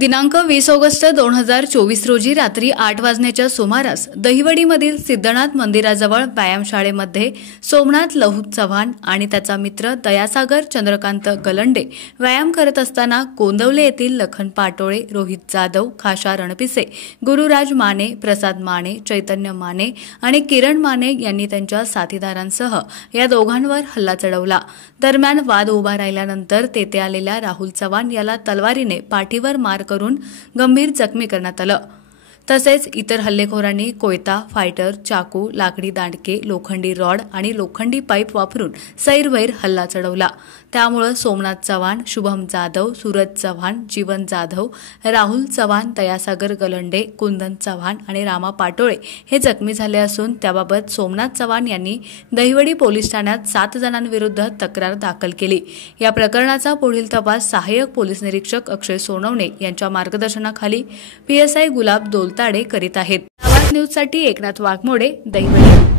दिनांक 20 ऑगस्ट 2024 रोजी रात्री 8 वाजण्याच्या सुमारास दहिवडीमधील सिद्धनाथ मंदिराजवळ व्यायामशाळेमध्ये सोमनाथ लहू चव्हाण आणि त्याचा मित्र दयासागर चंद्रकांत गलंडे व्यायाम करत असताना कोंदवले येथील लखन पाटोळे, रोहित जाधव, खाशा रणपिसे, गुरुराज माने, प्रसाद माने, चैतन्य माने आणि किरण माने यांनी त्यांच्या साथीदारांसह या दोघांवर हल्ला चढवला। दरम्यान वाद उभा राहिल्यानंतर तेथे आलेल्या राहुल चव्हाण याला तलवारीने पाठीवर मार करून गंभीर जखमी करण्यात आलं। तसेच इतर हल्लेखोरांनी कोयता, फायटर, चाकू, लाकडी दांडके, लोखंडी रॉड आणि लोखंडी पाईप वापरून सैरवैर हल्ला चढवला। त्यामुळे सोमनाथ चव्हाण, शुभम जाधव, सूरज चव्हाण, जीवन जाधव, राहुल चव्हाण, दयासागर गलंडे, कुंदन चव्हाण आणि रामा पाटोळे हे जखमी झाले असून त्याबाबत सोमनाथ चव्हाण यांनी दहिवडी पोलीस ठाण्यात 7 जणांविरुद्ध तक्रार दाखल केली। या प्रकरणाचा पुढील तपास सहाय्यक पोलीस निरीक्षक अक्षय सोनवणे यांच्या मार्गदर्शनाखाली PSI गुलाब दोलताडे करीत आहेत। आवाज न्यूजसाठी एकनाथ वाघमोडे, दहिवडी।